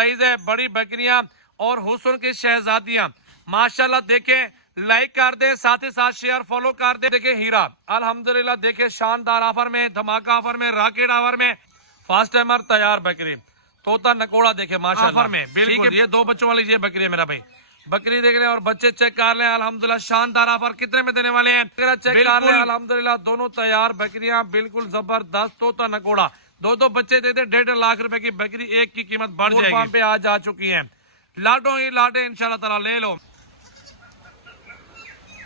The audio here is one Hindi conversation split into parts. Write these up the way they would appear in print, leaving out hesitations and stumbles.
साइज है, बड़ी बकरियां और हुस्न की शहजादियां माशाल्लाह। देखें, लाइक कर दे, साथ ही साथ शेयर फॉलो कर दे। देखे हीरा अल्हम्दुलिल्लाह, देखे शानदार ऑफर में, धमाका ऑफर में, रॉकेट ऑफर में, फास्ट टाइमर तैयार बकरी, तोता नकोड़ा देखे माशाल्लाह में बिल्कुल। ये 2 बच्चों वाली ये बकरी है मेरा भाई, बकरी देख लें और बच्चे चेक कर लें। अल्हम्दुलिल्लाह शानदार ऑफर कितने में देने वाले हैं चेक कर लें। अल्हम्दुलिल्लाह दोनों तैयार बकरियां बिल्कुल जबरदस्त, तोता नकोड़ा, 2 2 बच्चे देते 1.5 लाख रुपए की बकरी, एक की कीमत बढ़ जाएगी। फार्म पे आज आ चुकी है, लाडो ही लाडे इंशाल्लाह ताला ले लो।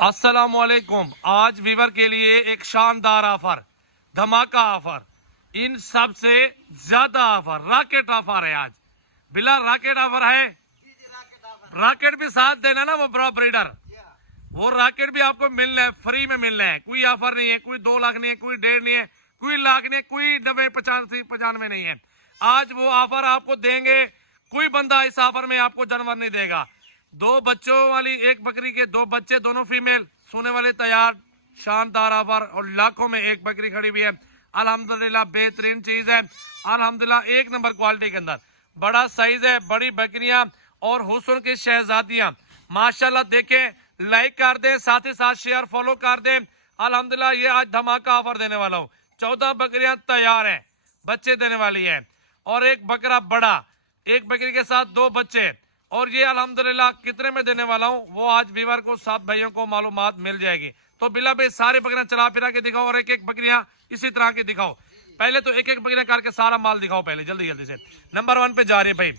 अस्सलाम वालेकुम, आज वीवर के लिए एक शानदार ऑफर, धमाका ऑफर, इन सब से ज्यादा ऑफर, रॉकेट ऑफर है आज। बिला रॉकेट ऑफर है, रॉकेट भी साथ देना ना, वो बड़ा ब्रीडर, वो रॉकेट भी आपको मिलना है, फ्री में मिलना है। कोई ऑफर नहीं है, कोई 2 लाख नहीं है, कोई 1.5 नहीं है, कोई लाख नहीं है, कोई 90 95 नहीं है। आज वो ऑफर आपको देंगे, कोई बंदा इस ऑफर में आपको जानवर नहीं देगा। 2 बच्चों वाली एक बकरी के 2 बच्चे, दोनों फीमेल, सोने वाले तैयार, शानदार ऑफर, और लाखों में एक बकरी खड़ी हुई है। अल्हम्दुलिल्लाह बेहतरीन चीज है, अल्हम्दुलिल्लाह एक नंबर क्वालिटी के अंदर, बड़ा साइज है, बड़ी बकरियां और हुस्न की शहजादियां माशाल्लाह। देखें, लाइक कर दें, साथ ही साथ शेयर फॉलो कर दें। अल्हम्दुलिल्लाह ये आज धमाका ऑफर देने वाला हूँ। 14 बकरियां तैयार हैं, बच्चे देने वाली है, और एक बकरा बड़ा, एक बकरी के साथ 2 बच्चे, और ये अल्हम्दुलिल्लाह कितने में देने वाला हूँ वो आज व्यूअर को, सब भाइयों को मालूमात मिल जाएगी। तो बिला भाई सारे बकरियां चला फिरा के दिखाओ और एक एक बकरियां इसी तरह की दिखाओ। पहले तो एक एक बकरियां करके सारा माल दिखाओ पहले, जल्दी जल्दी से। नंबर 1 पे जा रही है भाई,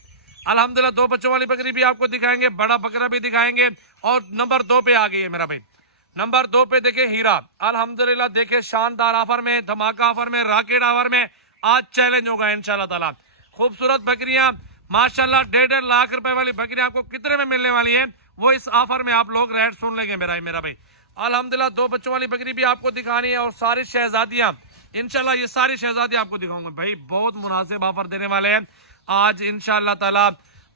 अल्हम्दुलिल्लाह 2 बच्चों वाली बकरी भी आपको दिखाएंगे, बड़ा बकरा भी दिखाएंगे, और नंबर 2 पे आ गई है मेरा भाई। नंबर 2 पे देखे हीरा, अल्हम्दुलिल्लाह देखे शानदार ऑफर में, धमाका ऑफर में, रॉकेट ऑफर में, आज चैलेंज होगा इंशाल्लाह ताला। खूबसूरत बकरियां माशाल्लाह, 1.5 लाख रुपए वाली बकरियां आपको कितने में मिलने वाली है वो इस ऑफर में आप लोग रेट सुन लेंगे मेरा भाई। अल्हम्दुलिल्लाह 2 बच्चों वाली बकरी भी आपको दिखानी है, और सारी शहजादियां इंशाल्लाह, ये सारी शहजादियां आपको दिखाऊंगा भाई। बहुत मुनासिब ऑफर देने वाले हैं आज इंशाल्लाह ताला।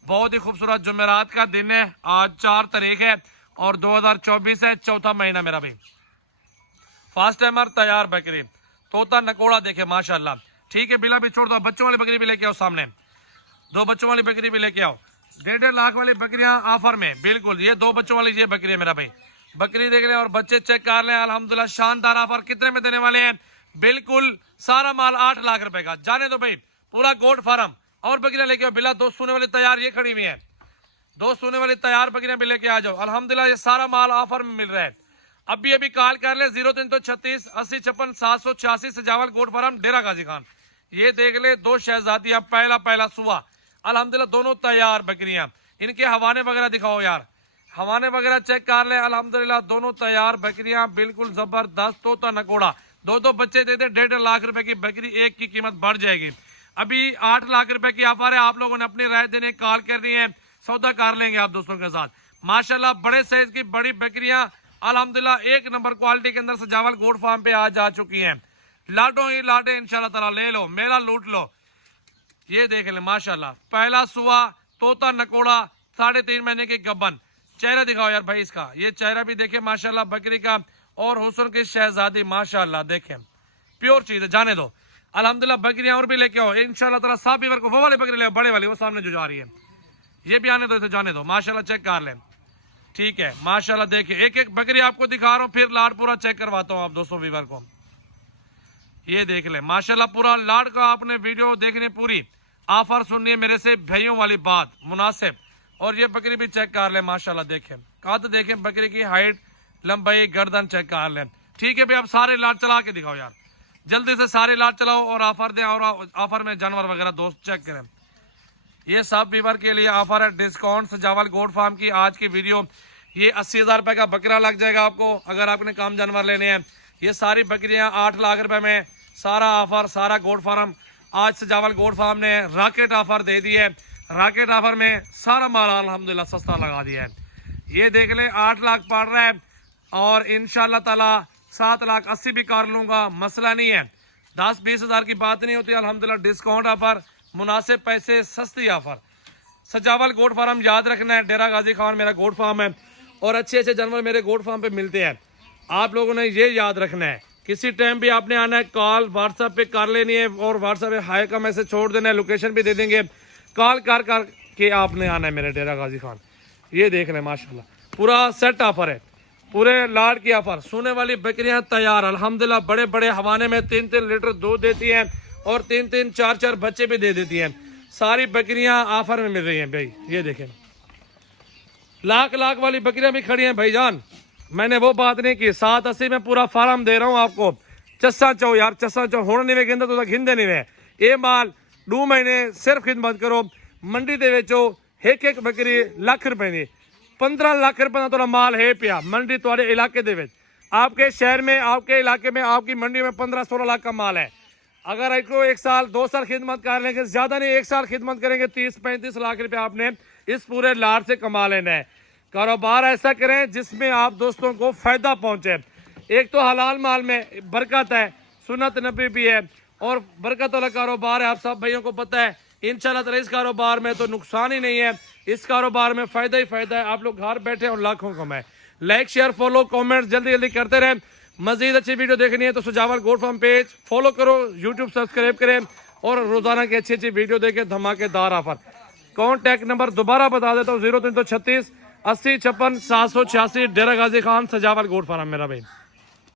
बहुत ही खूबसूरत जुमेरात का दिन है, आज 4 तारीख है और 2024 है, 4था महीना मेरा भाई। फास्ट टाइमर तैयार बकरी, तोता नकोड़ा देखे माशाल्लाह। ठीक है, बिला भी छोड़ दो, बच्चों वाली बकरी भी लेके आओ सामने, 2 बच्चों वाली बकरी भी लेके आओ। 1.5 लाख वाली बकरियां ऑफर में बिल्कुल, ये 2 बच्चों वाली ये बकरी है मेरा भाई, बकरी देख लें और बच्चे चेक कर लें। अल्हम्दुलिल्लाह शानदार ऑफर कितने में देने वाले हैं, बिल्कुल सारा माल 8 लाख रुपए का, जाने दो भाई, पूरा गोट फार्म। और बकरियां लेके आओ बिला, 2 सोने वाली तैयार ये खड़ी हुई है, 2 सोने वाली तैयार बकरियां भी लेके आ जाओ। अल्हम्दुलिल्लाह ये सारा माल ऑफर में मिल रहा है। अभी कॉल कर ले 0336 80 56 786, सजावल गोट फार्म, डेरा गाजी खान। ये देख ले 2 शहजादियां, पहला सुबह, अल्हम्दुलिल्लाह दोनों तैयार बकरियां। इनके हवाने वगैरह दिखाओ यार, हवाने वगैरह चेक कर ले। अल्हम्दुलिल्लाह दोनों तैयार बकरियां बिल्कुल जबरदस्त, तोता नकोड़ा, 2 बच्चे दे दे 1.5 लाख रुपए की बकरी, एक की कीमत बढ़ जाएगी। अभी 8 लाख रुपए की ऑफर है, आप लोगों ने अपनी राय देने कॉल करनी है, सौदा कर लेंगे आप दोस्तों के साथ। माशाल्लाह बड़े साइज की बड़ी बकरियां अल्हम्दुलिल्लाह एक नंबर क्वालिटी के अंदर सजावल गोट फार्म पे आज आ चुकी हैं। लाडो ही लाडे इंशाल्लाह ताला ले लो, मेरा लूट लो। ये देख ले माशाल्लाह, पहला सुआ, तोता नकोड़ा, 3.5 महीने की गब्बन। चेहरा दिखाओ यार भाई इसका, ये चेहरा भी देखे माशाल्लाह बकरी का, और हुस्न की शहजादी माशाल्लाह देखें, प्योर चीज है, जाने दो। अल्हम्दुलिल्लाह बकरियां और भी लेके आओ इंशाल्लाह ताला। साफ वीवर को वो वाली बकरी ले, बड़े वाली वो सामने जो जा रही है, ये भी आने दो, इसे जाने दो माशाल्लाह, चेक कर ले। ठीक है माशाल्लाह, देखिए एक एक बकरी आपको दिखा रहा हूँ, फिर लाड पूरा चेक करवाता हूँ आप दोस्तों वीवर को। ये देख ले माशाल्लाह पूरा लाड का आपने वीडियो देखने, पूरी ऑफर सुननी है मेरे से, भाइयों वाली बात मुनासिब। और ये बकरी भी चेक कर ले माशाल्लाह, देखें कद देखें, बकरी की हाइट, लंबाई, गर्दन चेक कर ले। ठीक है भाई, अब सारे लाड चला के दिखाओ यार, जल्दी से सारे लाड चलाओ और ऑफर दें, और ऑफर में जानवर वगैरह दोस्त चेक करें। ये सब वीवर के लिए ऑफर है, डिस्काउंट सजावल गोट फार्म की आज की वीडियो। ये 80,000 रुपए का बकरा लग जाएगा आपको अगर आपने काम जानवर लेने हैं। ये सारी बकरियां 8 लाख रुपए में, सारा ऑफर, सारा गोट फार्म। आज सजावल गोट फार्म ने रॉकेट ऑफर दे दी है, रॉकेट ऑफर में सारा माल अल्हम्दुलिल्लाह सस्ता लगा दिया है। ये देख ले 8 लाख पड़ रहा है, और इंशाल्लाह ताला 7 लाख 80 भी कर लूंगा, मसला नहीं है। 10-20 हज़ार की बात नहीं होती, अल्हम्दुलिल्लाह डिस्काउंट ऑफर, मुनासिब पैसे, सस्ती ऑफर। सजावल गोट फार्म याद रखना है, डेरा गाजी खान मेरा गोट फार्म है, और अच्छे जानवर मेरे गोट फार्म पे मिलते हैं। आप लोगों ने ये याद रखना है, किसी टाइम भी आपने आना है, कॉल व्हाट्सएप पे कर लेनी है, और व्हाट्सएप पे हाय का मैसेज छोड़ देना है, लोकेशन भी दे देंगे। कॉल कर कि आपने आना है मेरे डेरा गाजी खान। ये देख लें माशाल्लाह, पूरा सेट ऑफर है, पूरे लाड की ऑफर। सोने वाली बकरियां तैयार अल्हम्दुलिल्लाह, बड़े बड़े हवाने में 3-3 लीटर दूध देती हैं और 3-3 4-4 बच्चे भी दे देती हैं। सारी बकरियां ऑफर में मिल रही हैं भाई। ये देखें, लाख लाख वाली बकरियां भी खड़ी हैं भाईजान। मैंने वो बात नहीं की, 780 में पूरा फार्म दे रहा हूँ आपको। चस्सा चो यार, चस्सा चो होने नहीं वे कहते तो घिंदे नहीं वे। ये माल 2 महीने सिर्फ खिदमत करो, मंडी दे विचों एक बकरी लाख रुपए दी, 15 लाख रुपए का थोड़ा माल है पिया मंडी थोड़े इलाके दे विच। आपके शहर में, आपके इलाके में, आपकी मंडी में 15-16 लाख का माल है। अगर आपको 1 साल 2 साल खिदमत कर लेंगे, ज्यादा नहीं 1 साल खिदमत करेंगे, 30-35 लाख रुपए आपने इस पूरे लाट से कमा लेना है। कारोबार ऐसा करें जिसमें आप दोस्तों को फायदा पहुंचे। एक तो हलाल माल में बरकत है, सुन्नत नबी भी है और बरकत वाला कारोबार है। आप सब भाइयों को पता है इंशाल्लाह ताला, इस कारोबार में तो नुकसान ही नहीं है, इस कारोबार में फायदा ही फायदा है। आप लोग घर बैठे और लाखों कमाए। लाइक शेयर फॉलो कमेंट जल्दी जल्दी करते रहें। मजीद अच्छी वीडियो देखनी है तो Sujawal goat farm page follow करो, यूट्यूब सब्सक्राइब करें और रोजाना की अच्छी अच्छी वीडियो देखें। धमाकेदार ऑफर। कॉन्टैक्ट नंबर दोबारा बता देता हूँ, 0336 80 56 786, डेरा गाजी खान, सजावल गोट फार्म मेरा भाई।